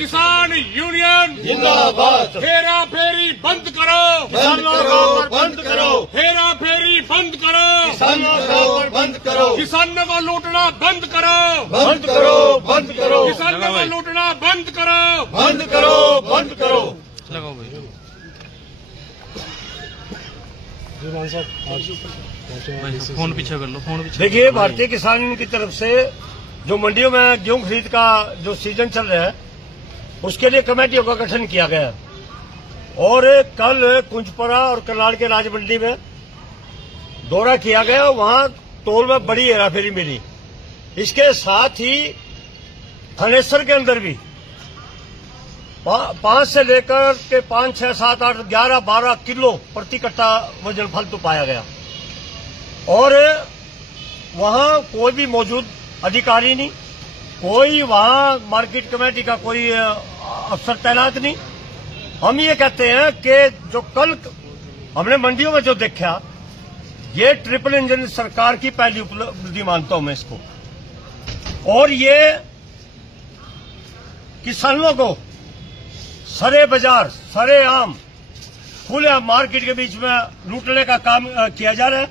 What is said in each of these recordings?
किसान यूनियन जिंदाबाद। हेरा फेरी बंद करो, किसानों को बंद करो, हेरा फेरी बंद करो, किसानों को बंद करो, किसानों को लूटना बंद करो, बंद करो, बंद करो, किसानों को लूटना बंद करो, बंद करो, बंद करो। लगाओ भाई। फोन पीछे कर लो, फोन पीछे। देखिए, भारतीय किसान यूनियन की तरफ से जो मंडियों में गेहूं खरीद का जो सीजन चल रहा है उसके लिए कमेटियों का गठन किया गया है और कल कुंजपुरा और करनाल के राज मंडी में दौरा किया गया। वहां तोल में बड़ी हेराफेरी मिली। इसके साथ ही थानेसर के अंदर भी 5 से लेकर के 5, 6, 7, 8, 11, 12 किलो प्रति कट्टा वजन फालतू पाया गया और वहां कोई भी मौजूद अधिकारी नहीं, कोई वहां मार्केट कमेटी का कोई अफसर तैनात नहीं। हम ये कहते हैं कि जो कल हमने मंडियों में जो देखा, ये ट्रिपल इंजन सरकार की पहली उपलब्धि मानता हूं मैं इसको। और ये किसानों को सरे बाजार, सरे आम, खुले मार्केट के बीच में लूटने का काम किया जा रहा है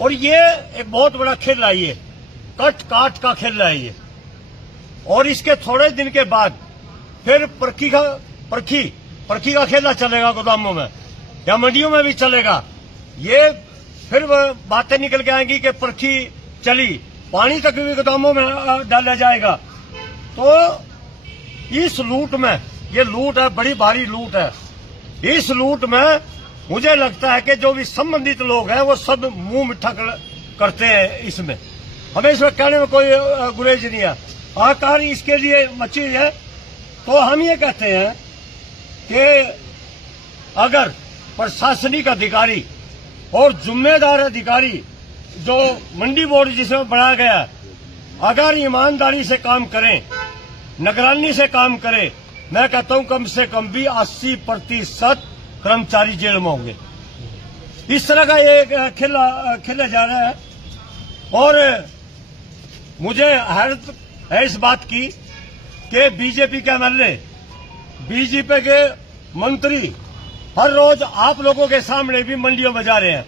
और ये एक बहुत बड़ा खेल है। ये कट काट का खेल है ये। और इसके थोड़े दिन के बाद फिर परखी का खेला चलेगा गोदामों में या मंडियों में भी चलेगा। ये फिर बातें निकल के आएंगी कि परखी चली, पानी तक भी गोदामों में डाला जाएगा। तो इस लूट में, ये लूट है, बड़ी भारी लूट है। इस लूट में मुझे लगता है कि जो भी संबंधित लोग हैं वो सब मुंह मिठा करते हैं। इसमें हमें इसमें कहने में कोई गुरेज नहीं है। आकार इसके लिए मची है। तो हम ये कहते हैं कि अगर प्रशासनिक अधिकारी और जिम्मेदार अधिकारी जो मंडी बोर्ड जिसमें बनाया गया है, अगर ईमानदारी से काम करें, निगरानी से काम करें, मैं कहता हूं कम से कम भी 80% कर्मचारी जेल में होंगे। इस तरह का ये खेला जा रहा है। और मुझे हैरत है इस बात की कि बीजेपी के एमएलए, बीजेपी के मंत्री हर रोज आप लोगों के सामने भी मंडियों में जा रहे हैं।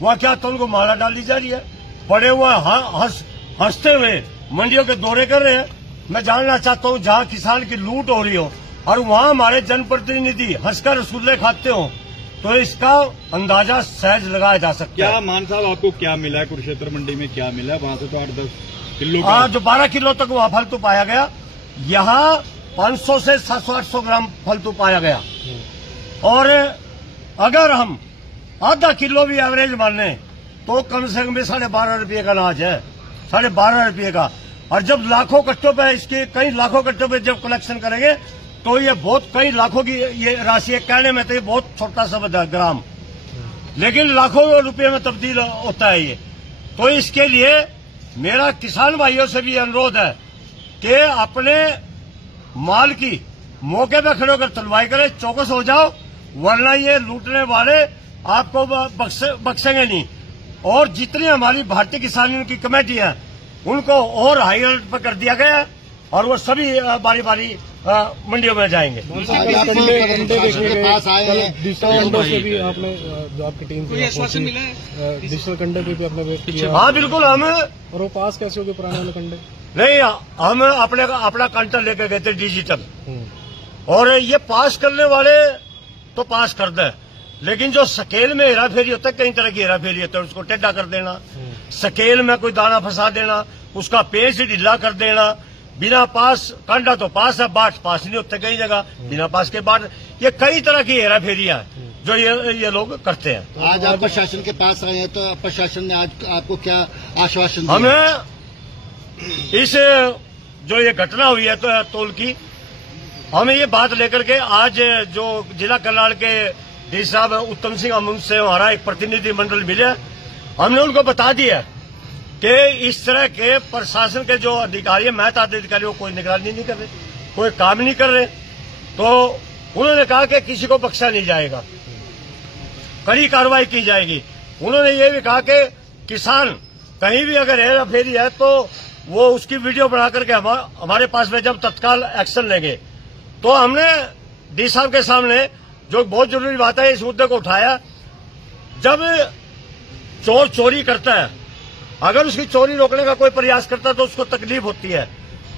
वहां क्या तो उनको माला डाली जा रही है, बड़े हुए हंसते हुए मंडियों के दौरे कर रहे हैं। मैं जानना चाहता हूं, जहां किसान की लूट हो रही हो और वहां हमारे जनप्रतिनिधि हंसकर रसगुल्ले खाते हो, तो इसका अंदाजा सहज लगाया जा सकता है। क्या मान साहब, आपको क्या मिला है कुरुक्षेत्र मंडी में? क्या मिला है वहां से? तो 8-10 किलो जो 12 किलो तक वहां फालतू पाया गया, यहाँ 500 से 700-800 ग्राम फालतू पाया गया। और अगर हम आधा किलो भी एवरेज माने तो कम से कम 12.5 रुपये का अनाज है, 12.5 रुपये का। और जब लाखों कट्टों पे, इसके कई लाखों कट्टों पे जब कलेक्शन करेंगे तो ये बहुत कई लाखों की ये राशि है। कहने में तो ये बहुत छोटा सा ग्राम, लेकिन लाखों रुपये में तब्दील होता है ये। तो इसके लिए मेरा किसान भाइयों से भी अनुरोध है कि अपने माल की मौके पर खड़े होकर तुलवाई करें, चौकस हो जाओ, वरना ये लूटने वाले आपको बख्शेंगे नहीं। और जितनी हमारी भारतीय किसान यूनियन की कमेटी है उनको और हाई अलर्ट पर कर दिया गया है और वो सभी बारी बारी मंडियों में जाएंगे। आपकी टीम डिजिटल कंडे पे भी आपने वेट किया? हाँ बिल्कुल। हम और वो पास कैसे हो गए पुराने वाले कंडे? नहीं, हम अपना काउंटर लेकर गए थे डिजिटल, और ये पास करने वाले तो पास कर दे, लेकिन जो स्केल में हेराफेरी होता है, कई तरह की हेराफेरी होता है, उसको टेढ़ा कर देना, स्केल में कोई दाना फंसा देना, उसका पेज ढीला कर देना, बिना पास, कांडा तो पास है, बाट पास नहीं होते कई जगह, बिना पास के बाट, ये कई तरह की हेराफेरियां जो ये लोग करते हैं। आज आप प्रशासन के पास आए हैं, तो प्रशासन ने आज आपको क्या आश्वासन दिया? हमें इस जो ये घटना हुई है तो तोल की, हमें ये बात लेकर के आज जो जिला करनाल के डी साहब उत्तम सिंह अमुन से हमारा एक प्रतिनिधि मंडल मिले, हमने उनको बता दिया कि इस तरह के प्रशासन के जो अधिकारी है, महत्ता अधिकारी, वो कोई निगरानी नहीं कर रहे, कोई काम नहीं कर रहे। तो उन्होंने कहा कि किसी को बख्शा नहीं जाएगा, कड़ी कार्रवाई की जाएगी। उन्होंने ये भी कहा कि किसान कहीं भी अगर हेराफेरी है तो वो उसकी वीडियो बना करके हमारे पास में जब तत्काल एक्शन लेंगे। तो हमने डी साहब के सामने, जो बहुत जरूरी बात है, इस मुद्दे को उठाया। जब चोर चोरी करता है, अगर उसकी चोरी रोकने का कोई प्रयास करता है तो उसको तकलीफ होती है।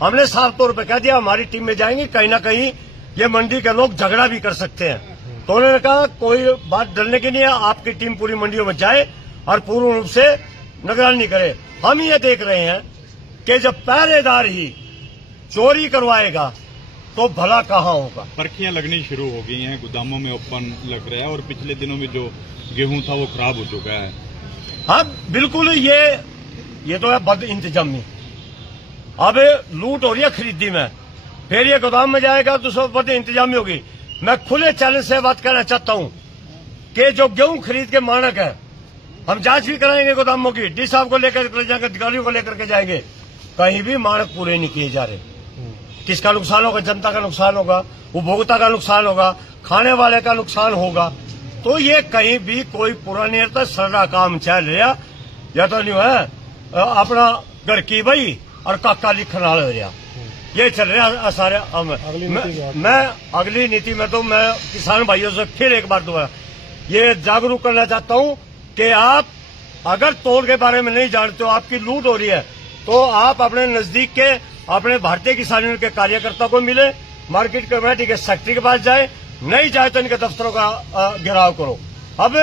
हमने साफ तौर पर कह दिया हमारी टीम में जाएंगे, कहीं ना कहीं ये मंडी के लोग झगड़ा भी कर सकते हैं। तो उन्होंने कहा कोई बात डरने की नहीं है, आपकी टीम पूरी मंडियों में जाए और पूर्ण रूप से निगरानी करे। हम ये देख रहे हैं कि जब पहरेदार ही चोरी करवाएगा तो भला कहाँ होगा। पर्चियां लगनी शुरू हो गई हैं, गोदामों में ओपन लग रहा है और पिछले दिनों में जो गेहूं था वो खराब हो चुका है। हाँ बिल्कुल, ये तो है बद इंतजामी। अब लूट हो रही है खरीदी में, फिर ये गोदाम में जाएगा तो सब बद इंतजामी होगी। मैं खुले चैलेंज से बात करना चाहता हूं कि जो गेहूं खरीद के मानक है, हम जांच भी कराएंगे गोदामों की, डी साहब को लेकर के जाएंगे, अधिकारियों को लेकर के जाएंगे, कहीं भी मानक पूरे नहीं किए जा रहे। किसका नुकसान होगा? जनता का नुकसान होगा, उपभोक्ता का नुकसान होगा, खाने वाले का नुकसान होगा। तो ये कहीं भी कोई पूरा नहीं रहता। सारा काम चल रहा या तो नहीं है अपना घर की भाई और काका लिखने वाला हो रहा, ये चल रहा सारे। मैं अगली नीति में तो मैं किसान भाइयों से फिर एक बार दोबारा ये जागरूक करना चाहता हूं कि आप अगर तोड़ के बारे में नहीं जानते हो, आपकी लूट हो रही है, तो आप अपने नजदीक के अपने भारतीय किसान यूनियन के कार्यकर्ता को मिले, मार्केट कमेटी के सेक्रेटरी के पास जाए, नहीं जाए तो इनके दफ्तरों का घेराव करो। अब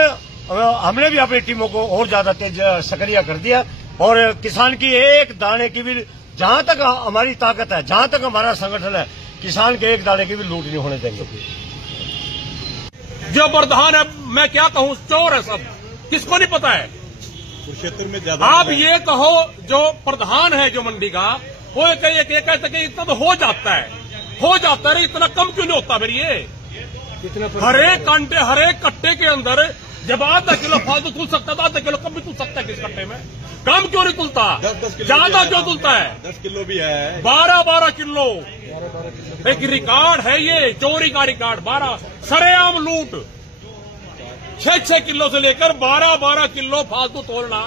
हमने भी अपनी टीमों को और ज्यादा तेज सक्रिय कर दिया और किसान की एक दाने की भी, जहां तक हमारी ताकत है, जहां तक हमारा संगठन है, किसान के एक दाने की भी लूट नहीं होने देंगे। जो प्रधान है, मैं क्या कहूं, चोर है सब, किसको नहीं पता है। कुरुक्षेत्र में ज्यादा आप ये कहो जो प्रधान है जो मंडी का, वो कहते कि इतना तो हो जाता है, इतना कम क्यों नहीं होता? फिर ये हरेक कट्टे के अंदर जब आधा किलो फालतू तुल सकता है तो आधा किलो कम भी तुल सकता है। किस कट्टे में कम क्यों नहीं तुलता? 10 ज्यादा क्यों तुलता है? 10 किलो भी है, 12 किलो। एक रिकॉर्ड है ये, चोरी का रिकॉर्ड। 12 सरेआम लूट, 6 किलो से लेकर 12 किलो फालतू तोड़ना,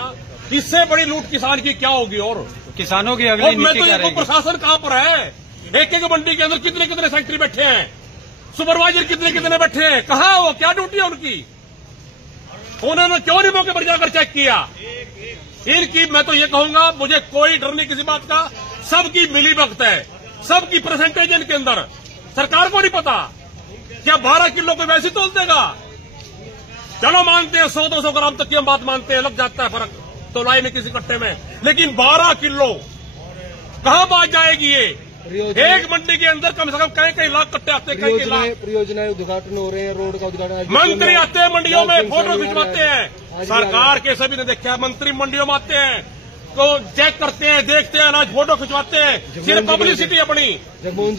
इससे बड़ी लूट किसान की क्या होगी? और किसानों की अगली मैं नीति तो क्या ये रहेगी? प्रशासन कहां पर है? एक मंडी के अंदर कितने सेक्रेटरी बैठे हैं, सुपरवाइजर कितने बैठे हैं, कहां वो, क्या ड्यूटी है उनकी? उन्होंने क्यों नहीं मौके पर जाकर चेक किया? इनकी मैं तो ये कहूंगा, मुझे कोई डर नहीं किसी बात का, सबकी मिली भगत है, सबकी परसेंटेज इनके अंदर। सरकार को नहीं पता क्या 12 किलो को वैसे तोल देगा? चलो मानते हैं 100-200 ग्राम तक की हम बात मानते हैं, लग जाता है फर्क तोलाई में किसी कट्टे में, लेकिन 12 किलो कहां बात जाएगी? ये एक मंडी के अंदर कम से कम कई लाख कट्टे आते हैं, कई लाख परियोजनाएं उद्घाटन हो रहे हैं, रोड का उद्घाटन, मंत्री आते हैं मंडियों में, फोटो खिंचवाते हैं। सरकार के सभी ने देखा, मंत्री मंडियों में आते हैं तो चेक करते हैं, देखते हैं, अनाज फोटो खिंचवाते हैं, सिर्फ पब्लिसिटी अपनी। जगमोहन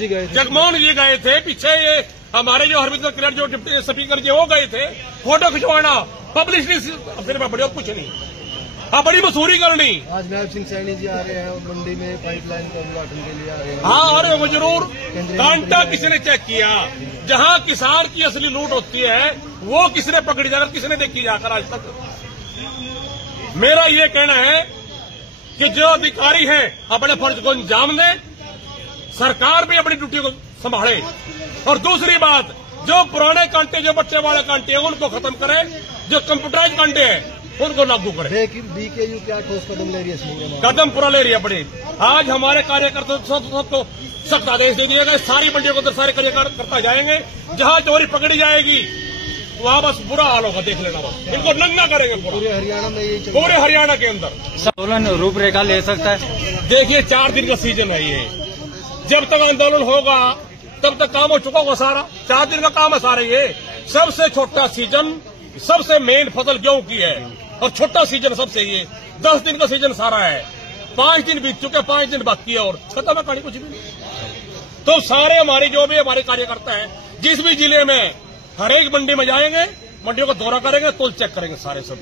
जी गए थे पीछे, ये हमारे जो हरविंदर किरण जो डिप्टी स्पीकर जी वो गए थे फोटो खिंचवाना, पब्लिसिटी फिर बड़ी कुछ नहीं। हाँ, बड़ी मसूरी करनी। आज नायब सिंह सैनी जी आ रहे हैं मंडी में, पाइपलाइन का उद्घाटन के लिए आ रहे हैं। हाँ, अरे वो जरूर। कांटा किसी ने चेक किया? जहाँ किसान की असली लूट होती है वो किसने पकड़ी जाकर, किसने देखी जाकर आज तक? मेरा ये कहना है कि जो अधिकारी हैं अपने फर्ज को अंजाम दें, सरकार भी अपनी ड्यूटी को संभाले, और दूसरी बात, जो पुराने कांटे, जो बच्चे वाले कांटे हैं उनको खत्म करें, जो कंप्यूटराइज कांटे हैं उनको लागू करें। बीकेयू क्या ठोस कदम ले रही है? कदम पूरा ले रही है बड़ी। आज हमारे कार्यकर्ता सबको सख्त आदेश दे दिए गए, सारी मंडियों को सारे कार्यकर्ता जाएंगे, जहां चोरी पकड़ी जाएगी वहां बस बुरा हाल होगा, देख लेना, बस इनको नंगा करेंगे पूरे हरियाणा में, यही पूरे हरियाणा के अंदर आंदोलन रूपरेखा ले सकता है। देखिए 4 दिन का सीजन है ये, जब तक आंदोलन होगा तब तक काम हो चुका होगा सारा। 4 दिन का काम है सारे। ये सबसे छोटा सीजन, सबसे मेन फसल गेहूं की है, और छोटा सीजन सबसे ये 10 दिन का सीजन सारा है। 5 दिन बीत चुके, 5 दिन बाकी है और खत्म है कहानी, कुछ भी नहीं। तो सारे हमारे जो भी हमारे कार्यकर्ता हैं, जिस भी जिले में, हर एक मंडी में जाएंगे, मंडियों का दौरा करेंगे, तोल चेक करेंगे सारे सब।